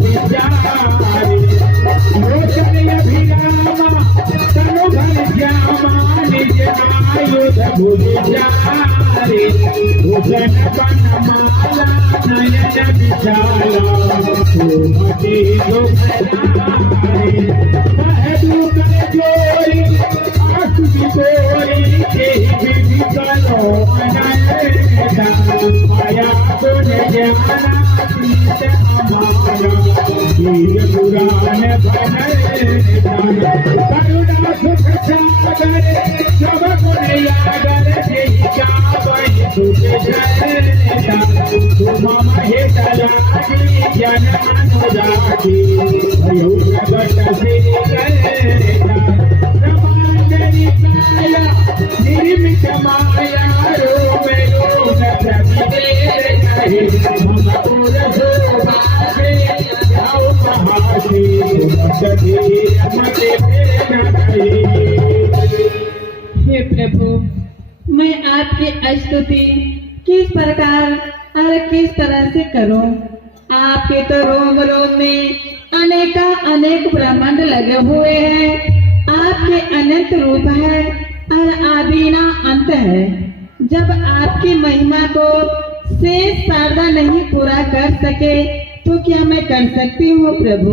विचारे लोचन अभिरामा तनु घन श्यामा निज आयुध भुज जारे भूषण बनमाला नयन विशाला सुमति दुखदारे दुख जोरी आसु गोरी देहि विधि करो अनयदा माया गुण ज्ञाना सीत अमाया वीर पुराण भनय करुणा सुख सागर सब गुण यागर देहि जावहि सुख जयदा तुम महेश लागी जन अनुरागी भयो प्रगट से गयदा रमांडरी काया निर्मित माया रूप रूप प्रतिदेर कहे हम पुर शोभागे जाओ महासी सधीर मते फिर न कहे। हे प्रभु, मैं आपकी स्तुति किस प्रकार और किस तरह से करूं? आपके तो रोम रोम में अनेक ब्रह्मांड लगे हुए हैं। आपके अनंत रूप है और आदि ना अंत है। जब आपकी महिमा को शेष शारदा नहीं पूरा कर सके तो क्या मैं कर सकती हूँ प्रभु?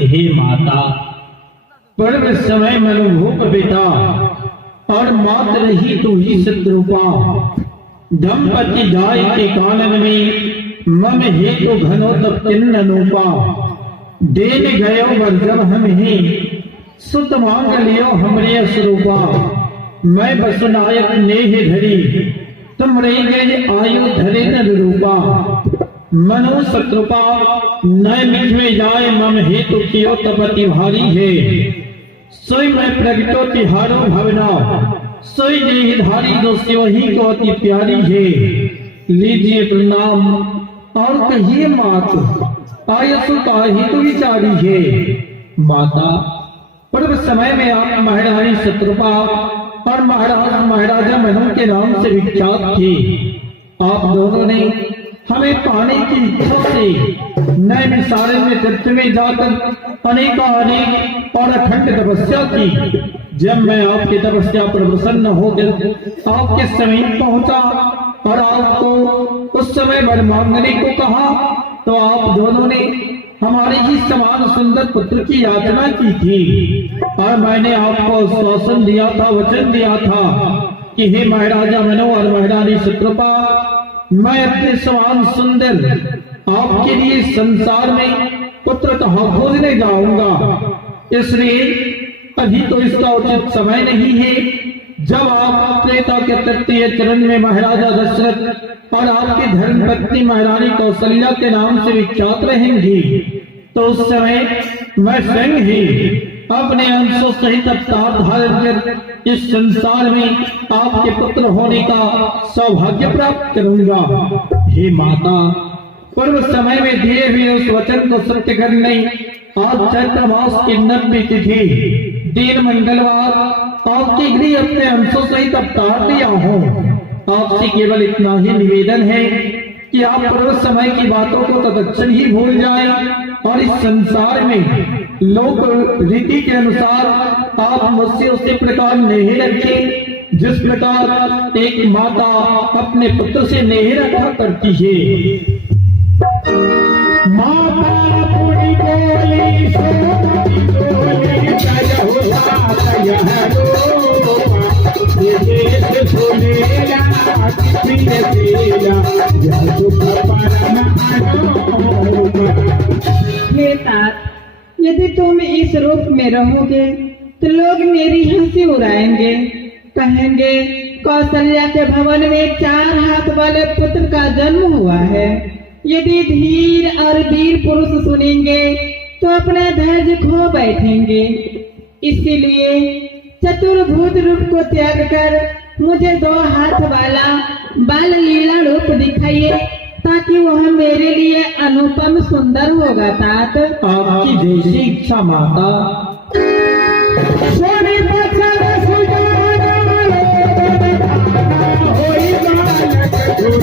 हे माता, पर्व समय मनोभूप पिता और मात्र ही तू ही सतरूपा। दंपति जाय के कानन में मम हेतु घनो तप चिन्ह नूपा। देन गयो वर्जम हम ही सुत मांग लियो हमरे स्वरूपा। मैं बसनायक नेह धरी तुम रही गए आयु धरे न रूपा। मनो सतरूपा नय मिठ में जाए मम हेतु कियो तपति भारी है। सोई मैं प्रगटो तिहारो भवना सोई देहधारी दोस्यो ही को अति प्यारी है। लीजिए प्रणाम और कहिए मात आयसु ताहि तो विचारी है। माता, पर्व समय में आप महारानी शत्रुपा और महाराजा मनु के नाम से विख्यात थे। आप दोनों ने हमें पाने की इच्छा से नए मिसारे में तीर्थ में जाकर अनेक और अखंड तपस्या की। जब मैं आपकी तपस्या पर प्रसन्न होकर आपके समीप पहुंचा और आपको उस समय वर मांगने को कहा तो आप दोनों ने हमारे ही समान सुंदर पुत्र की याचना की थी। और मैंने आपको आश्वासन दिया था, वचन दिया था कि हे महाराजा मनु और महारानी शत्रुपा, मैं अपने समान सुंदर आपके लिए संसार में पुत्र कहाँ खोजने जाऊंगा। इसलिए अभी तो इसका उचित समय नहीं है। जब आप त्रेता के तृतीय चरण में महाराजा दशरथ और आपकी धर्मपत्नी महारानी कौशल्या के नाम से विख्यात रहेंगी तो उस समय मैं स्वयं ही अपने अंशों सहित अवतार धारण कर इस संसार में आपके पुत्र होने का सौभाग्य प्राप्त करूंगा। हे माता, पूर्व समय में दिए हुए उस वचन को सत्य करने आज चैत्र मास की 90 तिथि दिन मंगलवार आपके गृह अपने अंशों सहित अवतार लिया हूँ। आपसे केवल इतना ही निवेदन है कि आप पूर्व समय की बातों को तत्क्षण ही भूल जाएं और इस संसार में लोक रीति के अनुसार आप मुझसे उसी प्रकार नेह रखें जिस प्रकार एक माता अपने पुत्र से नेह रखा करती है। माता पुरी बोली सोनी बोली जय हो यह रूपा ये देश सुनेला किसी देला यह दुख परम अनोपा। हे तात, यदि तुम इस रूप में रहोगे तो लोग मेरी हंसी उड़ाएंगे, कहेंगे कौशल्या के भवन में 4 हाथ वाले पुत्र का जन्म हुआ है। यदि धीर और वीर पुरुष सुनेंगे तो अपना धैर्य खो बैठेंगे। इसीलिए चतुर्भुज रूप को त्याग कर मुझे 2 हाथ वाला बाल लीला रूप दिखाइए ताकि वह मेरे लिए अनुपम सुंदर होगा तात। आपकी जैसी इच्छा माता। सोने बचन सुजाना होई बालक धुर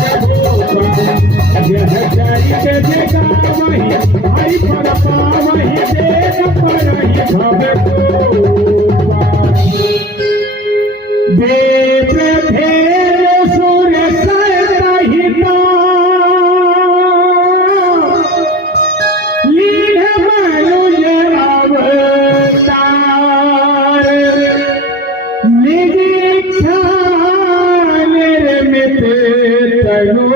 यह चरित जगा वही हरि पर पावहि देख परहि भव देव भेद सुर सहिता लीन मनुज अवतार निज इच्छा निर्मित तनु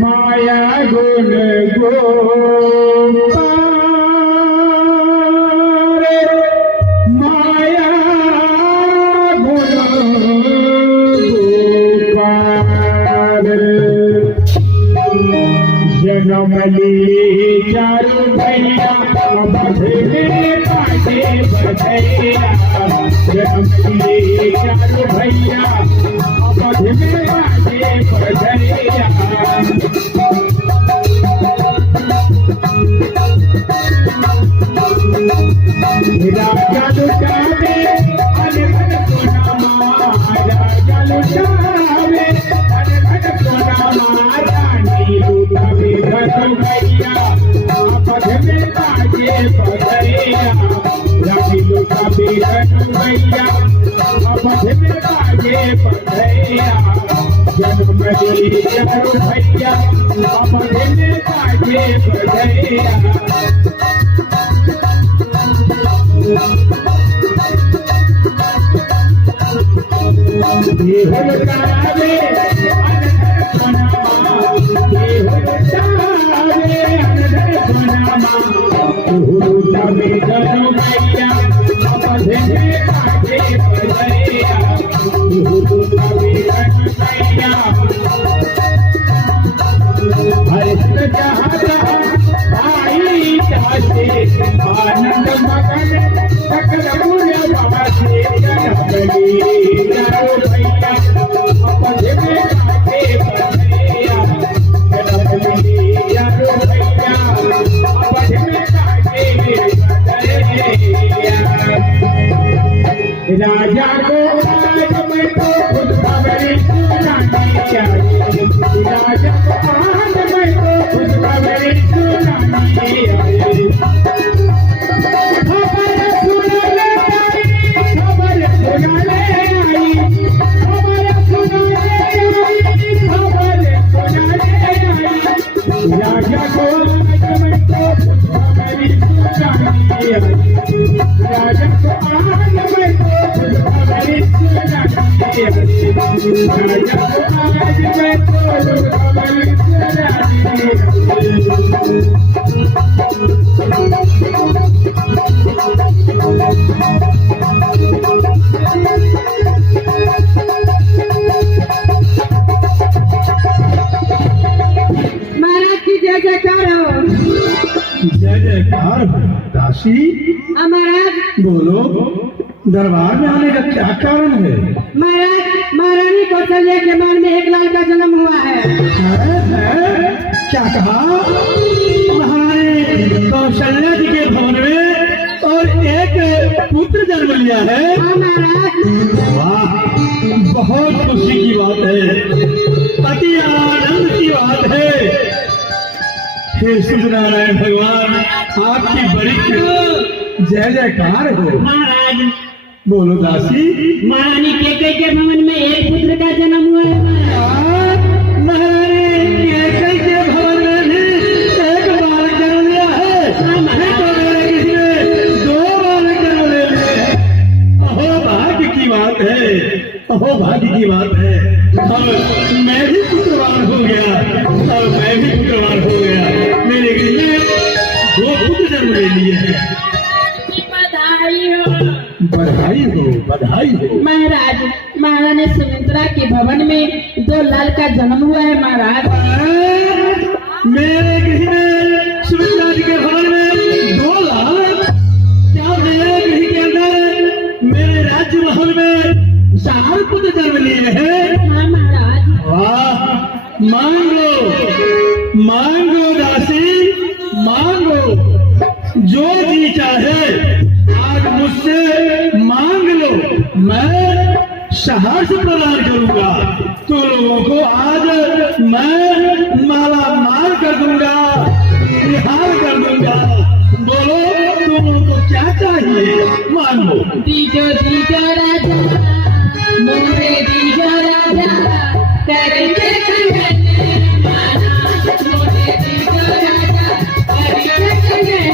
माया गुण गोपाल माया गुण गोपाल जनमली चारु भैया बधे बाजे बधैया जनमली चारु भैया बधे बाजे बधैया राजा लुटावे अनघन को नामा राजा लुटावे अनघन को नामा रानी लुटावे घन भैया पद में बाजे बधैया रानी लुटावे घन भैया पद में बाजे बधैया जन्म दी चारु भैया पद में बाजे बधैया देहु लुटावे अनघन को नामा देहु लुटावे अनघन को नामा देहु लुटावे घन भैया पद में बाजे बधैया देहु लुटावे घन भैया हरित जहाँ आई जासे आनंद मगन सकल गुण वासे जनमली चारु भैया पद में बाजे बधैया जनमली चारु भैया पद में बाजे बधैया राजा को आज मैं तो खुद खबरी सुनानी चाहिए राजा को आज मैं तो खुद खबरी सुनानी चाहिए खबर सुनाने आई खबर सुनाने आई खबर सुनाने आई खबर सुनाने आई राजा को आज मैं तो खुद खबरी सुनानी चाहिए राजा को आज मैं तो खुद खबरी सुनानी चाहिए राजा को आज मैं तो खुद खबरी महाराज की जय जयकार हो। जय जयकार दासी। महाराज बोलो, दरबार में आने का क्या कारण है? महाराज महारानी कौशल्या के मन में एक लाल का जन्म हुआ है। क्या कहा? महारानी कौशल्या जी के भवन में और एक पुत्र जन्म लिया है। हाँ महाराज। वाह, बहुत खुशी की बात है, अति आनंद की बात है। हे सूर्यनारायण भगवान, आपकी बड़ी जय जयकार हो। महाराज बोलो दासी। महारानी के भवन में एक पुत्र का जन्म हुआ है। महारानी के भवन में एक बालक जन्म लिया है। किसी ने 2 बालक जन्म ले लिए हैं। अहो भाग्य की बात है, अहो भाग्य की बात है। अब मैं भी पुत्रवान हो गया, अब मैं भी पुत्रवान हो गया। मेरे गृह में 2 पुत्र जन्म ले लिए हैं। बधाई हो, बधाई हो। महाराज महारानी सुमित्रा के भवन में 2 लाल का जन्म हुआ है। महाराज मेरे गृह में सुमित्रा जी के भवन में 2 लाल, क्या मेरे गृह के अंदर मेरे राज्य महल में 4 पुत्र जन्म लिए हैं? हाँ महाराज। वाह, मांगो दासी, मांगो, जो जी चाहे आज मुझसे मांग लो, मैं सहर्ष प्रदान करूंगा। तो लोगों को आज मैं माला माल कर दूंगा, निहाल कर दूंगा। बोलो तुम लोगों को क्या चाहिए, मांगो। दीजो राजा, मोरे दीजो राजा, करके कंगन माना। मोरे दीजो राजा, करके कंगन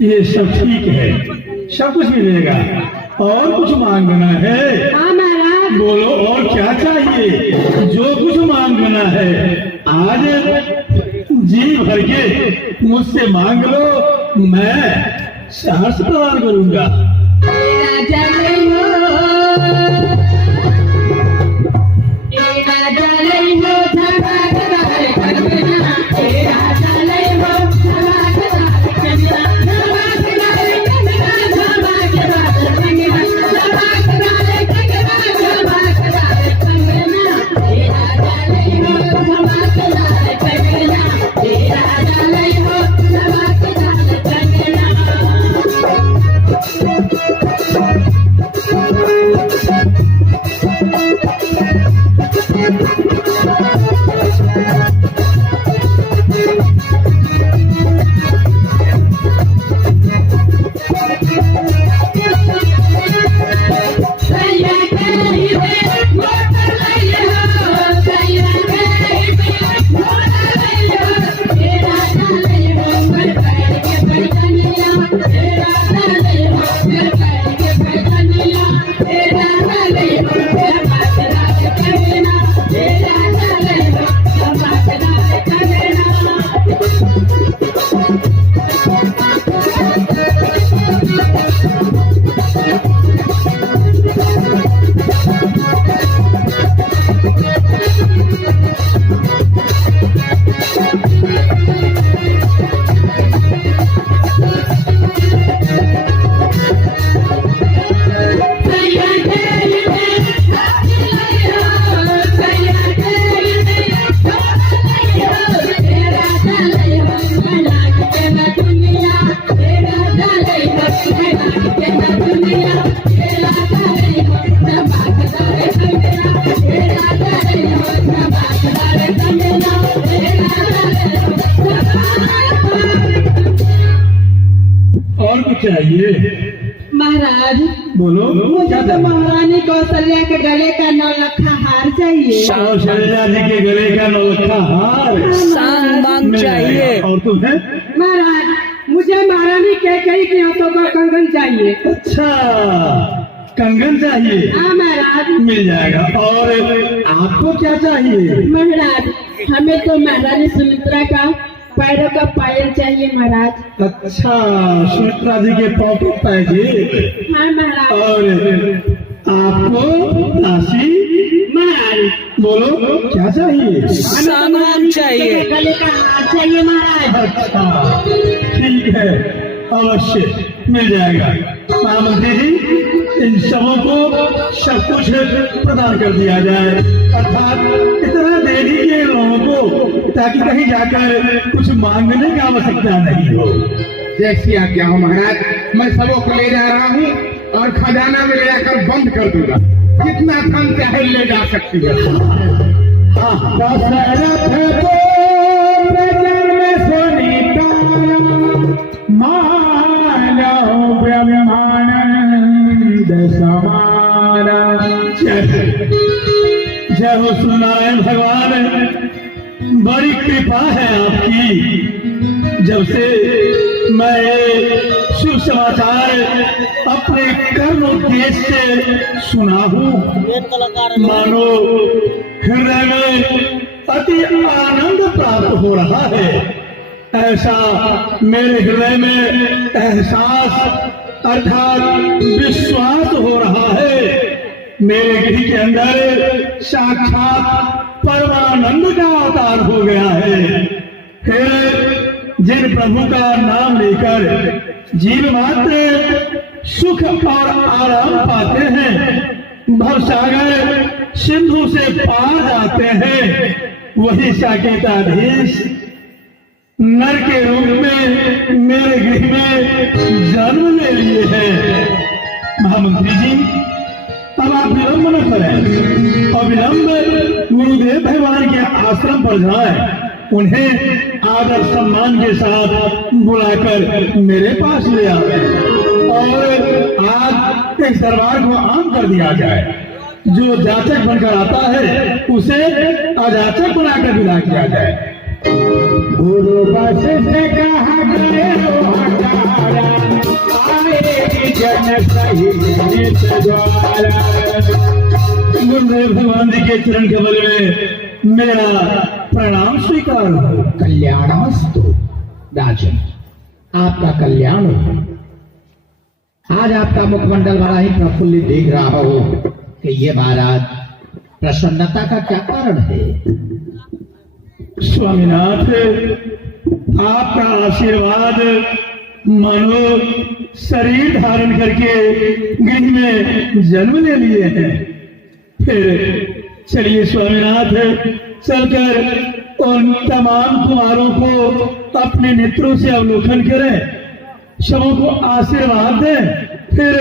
ये सब ठीक है, सब कुछ मिलेगा। और कुछ मांगना है? हाँ महाराज। बोलो और क्या चाहिए? जो कुछ मांगना है आज जी भर के मुझसे मांग लो, मैं सहर्ष प्रदान करूंगा। राजा नहीं हो, राजा नहीं हो, धमाकेदार कंगना। राजा नहीं हो, धमाकेदार कंगना, धमाकेदार कंगना, धमाकेदार कंगना, धमाकेदार कंगना, धमाकेदार कंगना। राजा नहीं हो, धमाकेदार कंगना। राजा नहीं हो, धमाकेदार कंगना। और कुछ चाहिए? महाराज बोलो। मुझे तो महारानी कौशल्या के गले का 9 लखा हार चाहिए। कौशल्या जी के गले का 9 लखा हार सामान चाहिए। और तुम्हें? महाराज मुझे महारानी कैकेयी के हाथों का कंगन चाहिए। अच्छा, कंगन चाहिए? हाँ महाराज। मिल जाएगा। और आपको क्या चाहिए? महाराज हमें तो महारानी सुमित्रा का पैरों का पायल चाहिए महाराज। अच्छा, सुमित्रा जी के पॉकेट पैजे। हाँ महाराज। और आपको दासी? महाराज बोलो क्या चाहिए? सामान चाहिए। गले का हार चाहिए महाराज। अच्छा ठीक है, अवश्य मिल जाएगा। महामंत्री जी, इन सबों को सब कुछ प्रदान कर दिया जाए, अर्थात इतना दे दीजिए लोगों को ताकि कहीं जाकर कुछ मांगने की आवश्यकता नहीं हो। जैसी आज्ञा हो महाराज, मैं सबों को ले जा रहा हूँ और खजाना में ले जाकर बंद कर दूंगा। जितना धन चाहे ले जा सकती है। दशरथ को प्रजन में सुनीता मानव ब्रह्मानंद समाना। जय हो सुनारायण भगवान, बड़ी कृपा है आपकी। जब से मैं शुभ समाचार अपने कर्म देश से सुना हूँ, मानो हृदय में अति आनंद प्राप्त हो रहा है। ऐसा मेरे हृदय में एहसास अर्थात विश्वास हो रहा है। मेरे गृह के अंदर साक्षात परमानंद का अवतार हो गया है। फिर जिन प्रभु का नाम लेकर जीव मात्र सुख और आराम पाते हैं, भवसागर सिंधु से पार जाते हैं, वही साकेताधीश नर के रूप में मेरे गृह में जन्म ले लिए हैं। महामंत्री जी, अब आप विलंब न करें और विलंब गुरुदेव भगवान के आश्रम पर जाएं, उन्हें आदर सम्मान के साथ बुलाकर मेरे पास ले आवे और आज इस दरबार को आम कर दिया जाए। जो जाचक बनकर आता है उसे अजाचक बनाकर विदा किया जाए। गुरु बस से कहा गए आए जन सही द्वारा। गुरुदेव भगवान जी के चरण कमल में मेरा प्रणाम स्वीकार हो। कल्याणमस्तु राजन, आपका कल्याण हो। आज आपका मुखमंडल बड़ा ही प्रफुल्लित देख रहा हो कि ये महाराज प्रसन्नता का क्या कारण है? स्वामीनाथ, आपका आशीर्वाद मानो शरीर धारण करके गृह में जन्म ले लिए हैं। फिर चलिए स्वामीनाथ, चलकर उन तमाम कुमारों को अपने नेत्रों से अवलोकन करें, सबों को आशीर्वाद दें। फिर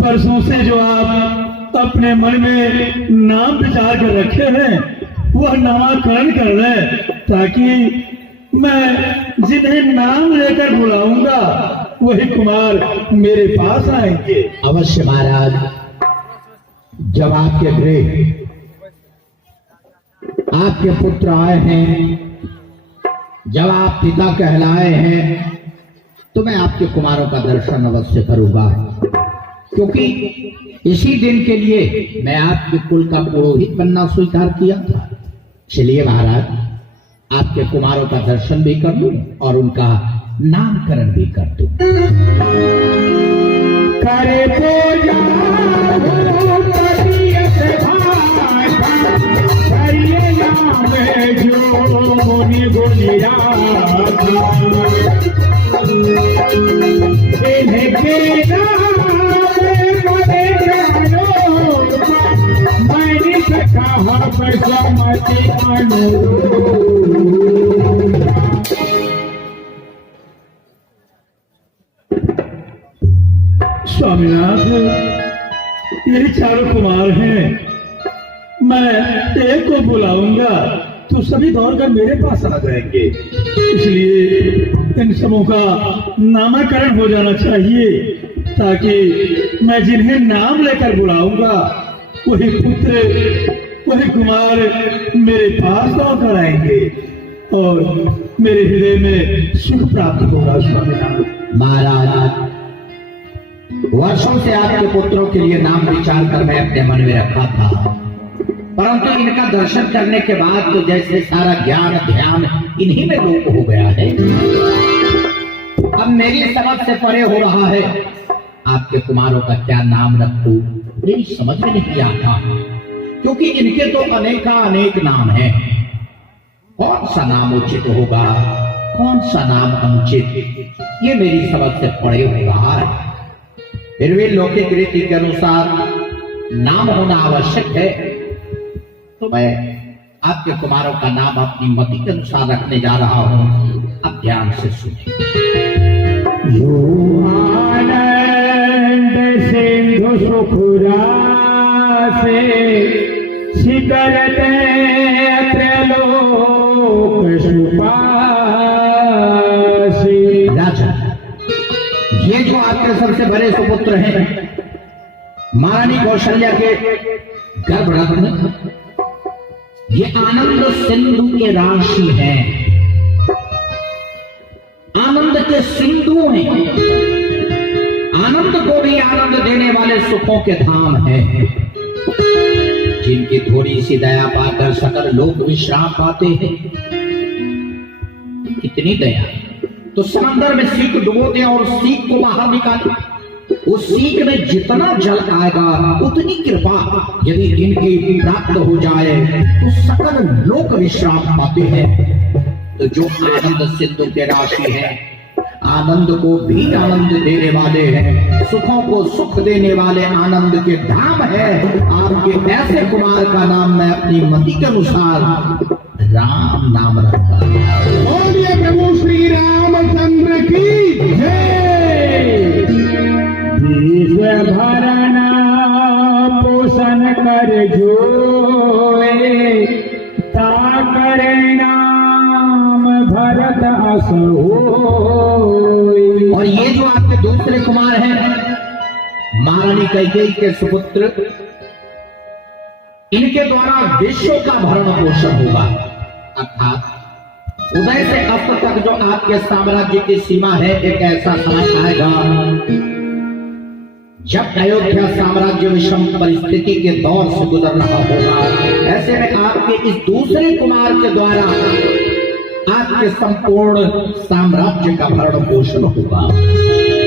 परसों से जो आप अपने मन में नाम विचार कर रखे हैं वह नामकरण कर लें, ताकि मैं जिन्हें नाम लेकर बुलाऊंगा वही कुमार मेरे पास आएंगे। अवश्य महाराज, जब आपके गृह आपके पुत्र आए हैं, जब आप पिता कहलाए हैं, तो मैं आपके कुमारों का दर्शन अवश्य करूंगा, क्योंकि इसी दिन के लिए मैं आपके कुल का पुरोहित बनना स्वीकार किया था। चलिए महाराज, आपके कुमारों का दर्शन भी कर लूं और उनका नामकरण भी कर दूं। करे पूजा जो मुनि गुनिया मैंने कहा बसमती स्वामीनाथ, यही चारों कुमार हैं। मैं एक को बुलाऊंगा तो सभी दौड़ कर मेरे पास आ जाएंगे, इसलिए इन सबों का नामकरण हो जाना चाहिए, ताकि मैं जिन्हें नाम लेकर बुलाऊंगा वही पुत्र, वही कुमार मेरे पास लौट आएंगे और मेरे हृदय में सुख प्राप्त होगा। स्वामीनाथ महाराज, वर्षों से आपके पुत्रों के लिए नाम विचार कर मैं अपने मन में रखा था, परंतु इनका दर्शन करने के बाद तो जैसे सारा ज्ञान ध्यान इन्हीं में लोप हो गया है। अब मेरी समझ से परे हो रहा है, आपके कुमारों का क्या नाम रखूं मेरी समझ में नहीं आता, क्योंकि इनके तो अनेक नाम हैं। कौन सा नाम उचित होगा, कौन सा नाम अनुचित, ये मेरी समझ से परे हो रहा है। फिर भी लौकिक रीति के अनुसार नाम होना आवश्यक है, तो मैं आपके कुमारों का नाम अपनी मति के अनुसार रखने जा रहा हूं। अब ध्यान से सुनिए। आनंद सिंधु सुखुरा से शिखरते त्रैलोक सुपासी। राजा, ये जो आपके सबसे बड़े सुपुत्र हैं, महारानी कौशल्या के गर्भरत्न, ये आनंद सिंधु के राशि हैं, आनंद के सिंधु हैं, आनंद को भी आनंद देने वाले सुखों के धाम हैं, जिनकी थोड़ी सी दया पाकर सकल लोग विश्राम पाते हैं। कितनी दया! तो समंदर में सीख डुबो दे और सीख को बाहर निकाले, उस सीख में जितना जल आएगा उतनी कृपा यदि इनकी प्राप्त हो जाए तो सकल लोक विश्राम पाते हैं। तो जो आनंद सिंधु के राशि है, आनंद को भी आनंद देने वाले हैं, सुखों को सुख देने वाले आनंद के धाम है। आपके ऐसे कुमार का नाम मैं अपनी मति के अनुसार राम नाम रखता हूं। बोलिए प्रभु श्री रामचंद्र की जय। विश्व भरना पोषण कर जोए, ताकर नाम भरत अस होय। और ये जो आपके दूसरे कुमार हैं, महारानी कैकेयी के सुपुत्र, इनके द्वारा विश्व का भरण पोषण होगा, अर्थात उदय से अस्त तक जो आपके साम्राज्य की सीमा है, एक ऐसा समय आएगा जब अयोध्या साम्राज्य विषम परिस्थिति के दौर से गुजर रहा होगा। ऐसे में आपके इस दूसरे कुमार के द्वारा आपके संपूर्ण साम्राज्य का भरण पोषण होगा।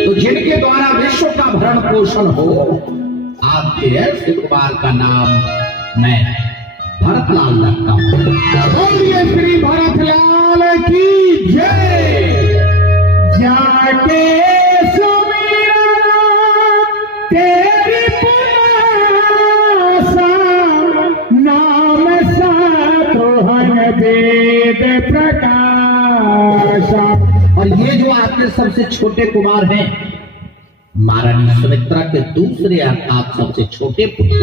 तो जिनके द्वारा विश्व का भरण पोषण हो, आपके ऐसे कुमार का नाम मैं भरतलाल रखता हूं। बोलिए श्री भरतलाल की जय। जाके सुमिरना तेरी पुनासा, नाम सातोहन वेद प्रकाशा। और ये जो आपके सबसे छोटे कुमार हैं, महारानी सुमित्रा के दूसरे अर्थात सबसे छोटे पुत्र,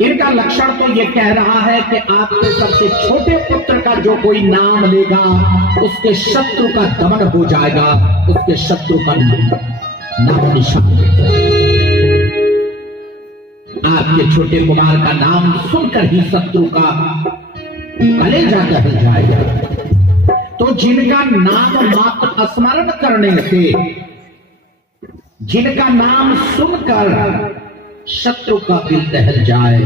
इनका लक्षण तो ये कह रहा है कि आपके सबसे छोटे पुत्र का जो कोई नाम लेगा उसके शत्रु का दमन हो जाएगा, उसके शत्रु का नाम निशान। आपके छोटे कुमार का नाम सुनकर ही शत्रु का कलेजा दहल जाएगा। तो जिनका नाम मात्र स्मरण करने से, जिनका नाम सुनकर शत्रु का दिल दहल जाए,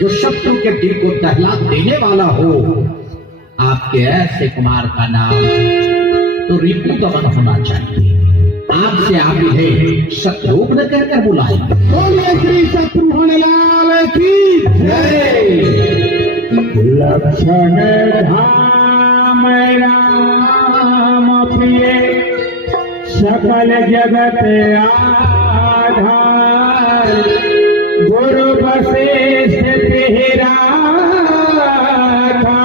जो शत्रु के दिल को दहला देने वाला हो, आपके ऐसे कुमार का नाम तो रिपु दमन होना चाहिए। आपसे आप इन्हें शत्रुघ्न कहकर बुलाएंगे। बोलिए श्री शत्रुघ्न की जय। लक्षण धाम राम प्रिय, सकल जगत आधार, गुरु वशिष्ठ तेरा था,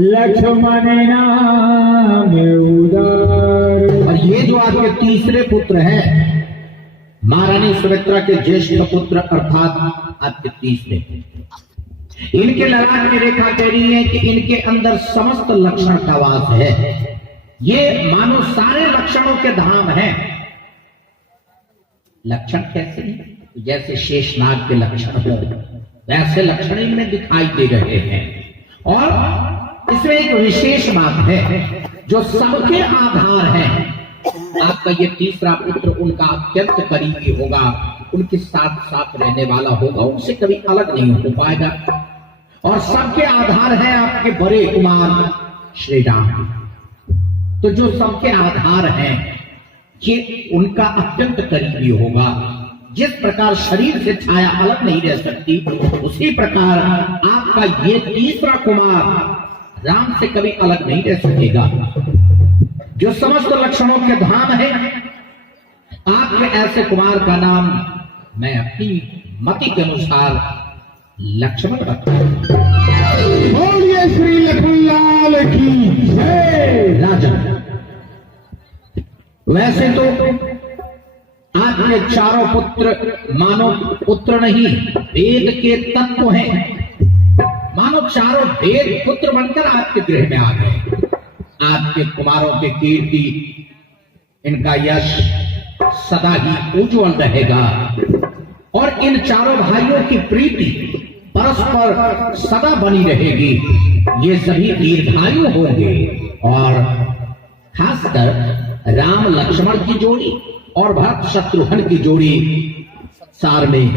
लक्ष्मण नाम उदार। और ये जो आपके तीसरे पुत्र हैं, महारानी सुमित्रा के ज्येष्ठ पुत्र अर्थात आपके तीसरे पुत्र, इनके ललाट की रेखा कह रही है कि इनके अंदर समस्त लक्षण का वास है। ये मानो सारे लक्षणों के धाम हैं। लक्षण कैसे हैं? जैसे शेषनाग के लक्षण हो वैसे लक्षण इनमें दिखाई दे रहे हैं। और इसमें एक विशेष बात है जो सबके आधार है। आपका ये तीसरा पुत्र उनका अत्यंत करीबी होगा, उनके साथ साथ रहने वाला होगा, उनसे कभी अलग नहीं हो पाएगा। और सबके आधार है आपके बड़े कुमार श्री राम। तो जो सबके आधार हैं ये उनका अत्यंत करीबी होगा। जिस प्रकार शरीर से छाया अलग नहीं रह सकती, उसी प्रकार आपका ये तीसरा कुमार राम से कभी अलग नहीं रह सकेगा। जो समस्त लक्षणों के धाम है, आपके ऐसे कुमार का नाम मैं अपनी मति के अनुसार लक्ष्मण रखूंगा। बोलिए श्री लखनलाल की जय। राजन, वैसे तो आपके चारों पुत्र मानो पुत्र नहीं वेद के तत्व हैं। मानो चारों वेद पुत्र बनकर आपके गृह में आ गए। आपके कुमारों की कीर्ति, इनका यश सदा ही उज्जवल रहेगा। और इन चारों भाइयों की प्रीति परस्पर सदा बनी रहेगी। ये सभी दीर्घायु होंगे। और खासकर राम लक्ष्मण की जोड़ी और भरत शत्रुघ्न की जोड़ी सार में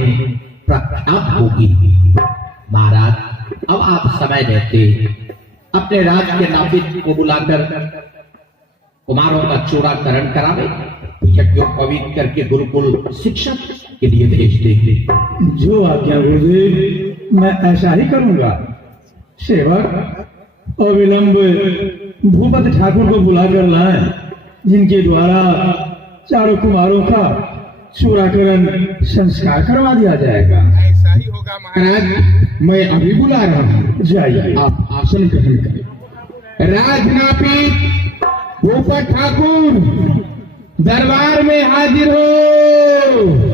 प्रख्यात होगी। महाराज, अब आप समय देते अपने राज के नापित को बुलाकर कुमारों का चूड़ाकरण करावे, यज्ञोपवीत करके गुरुकुल शिक्षा के लिए भेज देंगे। जो आज्ञा गुरुदेव, मैं ऐसा ही करूंगा। सेवक अविलंब भूपति ठाकुर को बुलाकर लाएं, जिनके द्वारा चारों कुमारों का चूड़ाकरण संस्कार करवा दिया जाएगा। ऐसा ही होगा महाराज। मैं अभी बुला रहा हूँ, जाइए आप आसन ग्रहण करें। राजनापित भूपत ठाकुर दरबार में हाजिर हो।